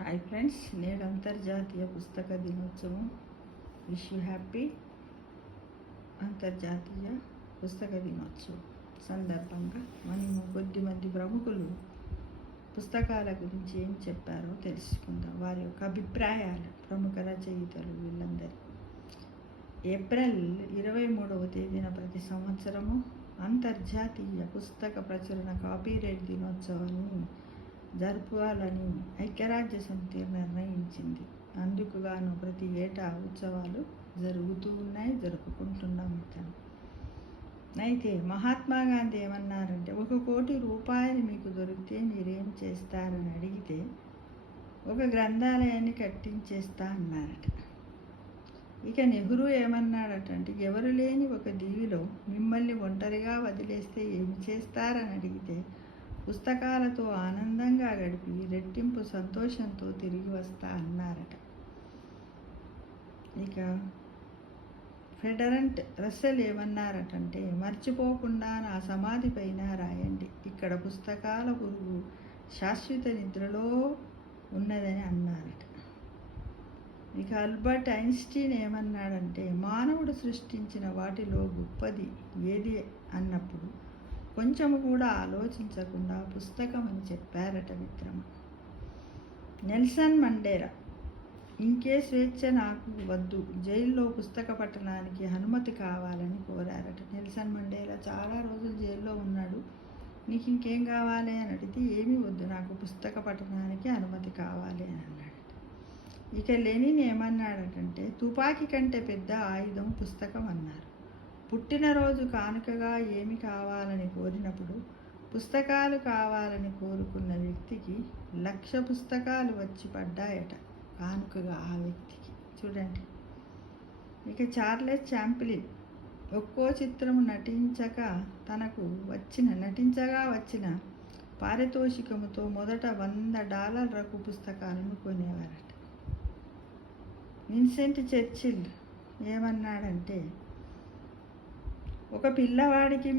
Hi friends, నేడు అంతర్జాతీయ పుస్తక దినోత్సవం. విష్ యూ హ్యాపీ అంతర్జాతీయ పుస్తక దినోత్సవం సందర్భంగా మనము కొద్దిమంది ప్రముఖులు పుస్తకాల గురించి ఏం చెప్పారో తెలుసుకుందాం. వారి యొక్క అభిప్రాయాలు, ప్రముఖ రచయితలు వీళ్ళందరూ. ఏప్రిల్ 23వ తేదీన ప్రతి సంవత్సరము అంతర్జాతీయ పుస్తక ప్రచురణ కాపీరైట్ దినోత్సవాన్ని జరుపుకోవాలని ఐక్యరాజ్య సమితి నిర్ణయించింది. అందుకు గాను ప్రతి ఏటా ఉత్సవాలు జరుపుకుంటున్నాం. అయితే మహాత్మా గాంధీ ఏమన్నారంటే, 1 కోటి రూపాయలు మీకు దొరికితే మీరేం చేస్తారని అడిగితే, ఒక గ్రంథాలయాన్ని కట్టించేస్తా అన్నారట. ఇక నెహ్రూ ఏమన్నాడటంటే, ఎవరు లేని ఒక దీవిలో మిమ్మల్ని ఒంటరిగా వదిలేస్తే ఏమి చేస్తారని అడిగితే, పుస్తకాలతో ఆనందంగా గడిపి రెట్టింపు సంతోషంతో తిరిగి వస్తా అన్నారట. ఇక ఫెడరెంట్ రస్సెల్ ఏమన్నారటంటే, మర్చిపోకుండా నా సమాధి పైన రాయండి, ఇక్కడ పుస్తకాల పురుగు శాశ్వత నిద్రలో ఉన్నదని అన్నారట. ఇక ఆల్బర్ట్ ఐన్స్టీన్ ఏమన్నాడంటే, మానవుడు సృష్టించిన వాటిలో గొప్పది ఏది అన్నప్పుడు కొంచెము కూడా ఆలోచించకుండా పుస్తకం అని చెప్పారట మిత్రమ. నెల్సన్ మండేలా ఇంకే స్వేచ్ఛ నాకు వద్దు, జైల్లో పుస్తక పఠనానికి అనుమతి కావాలని కోరారట. నెల్సన్ మండేలా చాలా రోజులు జైల్లో ఉన్నాడు. నీకు ఇంకేం కావాలి అని అడిగితే, ఏమీ వద్దు, నాకు పుస్తక పఠనానికి అనుమతి కావాలి అని అన్నాడట. ఇక లెనిన్ ఏమన్నాడటంటే, తుపాకీ కంటే పెద్ద ఆయుధం పుస్తకం అన్నారు. పుట్టినరోజు కానుకగా ఏమి కావాలని కోరినప్పుడు పుస్తకాలు కావాలని కోరుకున్న వ్యక్తికి 1,00,000 పుస్తకాలు వచ్చి పడ్డాయట కానుకగా ఆ వ్యక్తికి. చూడండి. ఇక చార్లెస్ చాంప్లిన్ ఒక్కో చిత్రము నటించగా వచ్చిన పారితోషికముతో మొదట $100 పుస్తకాలను కొనేవారట. విన్సెంట్ చర్చిల్ ఏమన్నాడంటే, ఒక పిల్లవాడికి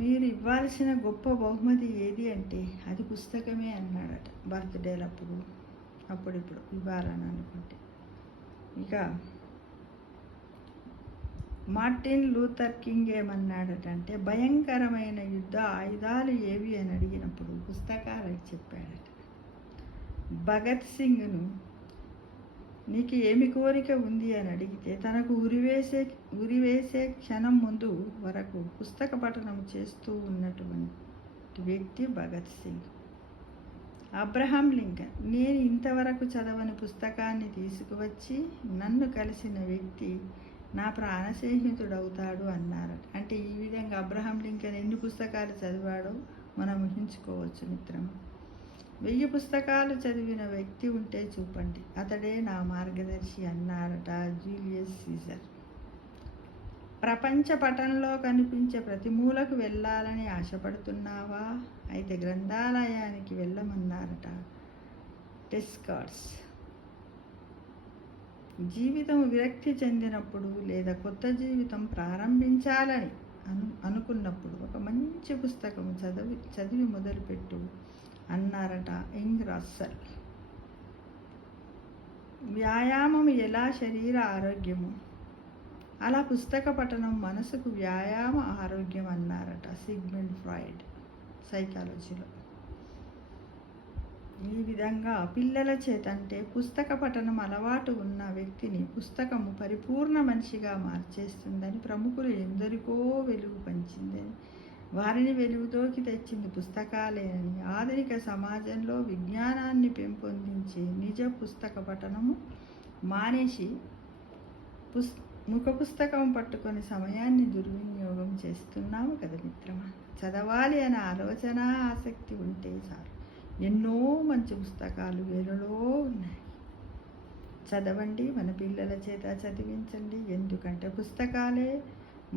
మీరు ఇవ్వాల్సిన గొప్ప బహుమతి ఏది అంటే అది పుస్తకమే అన్నాడట. బర్త్డేలప్పుడు అప్పుడిప్పుడు ఇవ్వాలని అనుకుంటే. ఇక మార్టిన్ లూథర్ కింగ్ ఏమన్నాడటంటే, భయంకరమైన యుద్ధ ఆయుధాలు ఏవి అని అడిగినప్పుడు పుస్తకాలు చెప్పాడట. భగత్ సింగ్ను నీకు ఏమి కోరిక ఉంది అని అడిగితే, తనకు ఉరివేసే క్షణం ముందు వరకు పుస్తక పఠనం చేస్తూ ఉన్నటువంటి వ్యక్తి భగత్ సింగ్. అబ్రహాం లింకన్, నేను ఇంతవరకు చదవని పుస్తకాన్ని తీసుకువచ్చి నన్ను కలిసిన వ్యక్తి నా ప్రాణ స్నేహితుడవుతాడు అన్నారు. అంటే ఈ విధంగా అబ్రహాం లింకన్ ఎన్ని పుస్తకాలు చదివాడో మనం ఊహించుకోవచ్చు మిత్రమా. 1000 పుస్తకాలు చదివిన వ్యక్తి ఉంటే చూపండి, అతడే నా మార్గదర్శి అన్నారట జూలియస్ సీజర్. ప్రపంచ పటంలో కనిపించే ప్రతి మూలకు వెళ్ళాలని ఆశపడుతున్నావా? అయితే గ్రంథాలయానికి వెళ్ళమన్నారట టెస్కార్డ్స్. జీవితం విరక్తి చెందినప్పుడు లేదా కొత్త జీవితం ప్రారంభించాలని అనుకున్నప్పుడు ఒక మంచి పుస్తకం చదివి మొదలుపెట్టు అన్నారట యంగ్ రస్సెల్. వ్యాయామం ఎలా శరీర ఆరోగ్యము, అలా పుస్తక పఠనం మనసుకు వ్యాయామ ఆరోగ్యం అన్నారట సిగ్మండ్ ఫ్రాయిడ్ సైకాలజీలో. ఈ విధంగా పిల్లల చేత అంటే పుస్తక పఠనం అలవాటు ఉన్న వ్యక్తిని పుస్తకము పరిపూర్ణ మనిషిగా మార్చేస్తుందని, ప్రముఖులు ఎందరికో వెలుగు పంచిందని, వారిని వెలుగులోకి తెచ్చింది పుస్తకాలేనని, ఆధునిక సమాజంలో విజ్ఞానాన్ని పెంపొందించే నిజ పుస్తక పఠనము మానేసి ముఖ పుస్తకం పట్టుకొని సమయాన్ని దుర్వినియోగం చేస్తున్నాము కదా మిత్రమా. చదవాలి అనే ఆలోచన, ఆసక్తి ఉంటే చాలు, ఎన్నో మంచి పుస్తకాలు వేలలో ఉన్నాయి. చదవండి, మన పిల్లల చేత చదివించండి. ఎందుకంటే పుస్తకాలే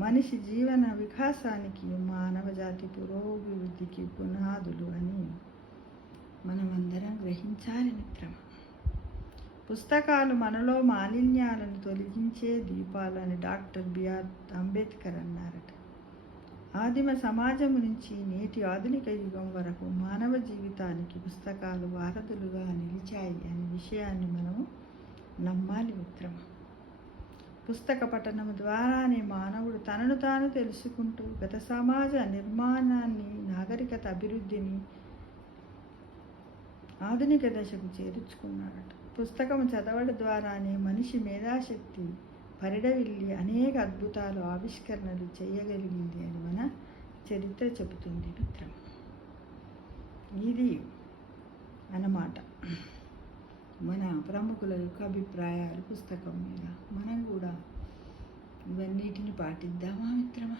మనిషి జీవన వికాసానికి, మానవ జాతి పురోభివృద్ధికి పునాదులు అని మనమందరం గ్రహించాలి మిత్రమా. పుస్తకాలు మనలో మాలిన్యాలను తొలగించే దీపాలని డాక్టర్ బిఆర్ అంబేద్కర్ అన్నారట. ఆదిమ సమాజం నుంచి నేటి ఆధునిక యుగం వరకు మానవ జీవితానికి పుస్తకాలు వారధులుగా నిలిచాయి అని విషయాన్ని మనము నమ్మాలి మిత్రమా. పుస్తక పఠనం ద్వారానే మానవుడు తనను తాను తెలుసుకుంటూ గత సమాజ నిర్మాణాన్ని, నాగరికత అభివృద్ధిని ఆధునిక దశకు చేర్చుకున్నాడట. పుస్తకం చదవడం ద్వారానే మనిషి మేధాశక్తి పరిడవిల్లి అనేక అద్భుతాలు, ఆవిష్కరణలు చేయగలిగింది అని మన చరిత్ర చెబుతుంది మిత్రం. ఇది అన్నమాట మన ప్రముఖుల యొక్క అభిప్రాయాలు పుస్తకం మీద. మనం కూడా ఇవన్నిటిని పాటిద్దామా మిత్రమా?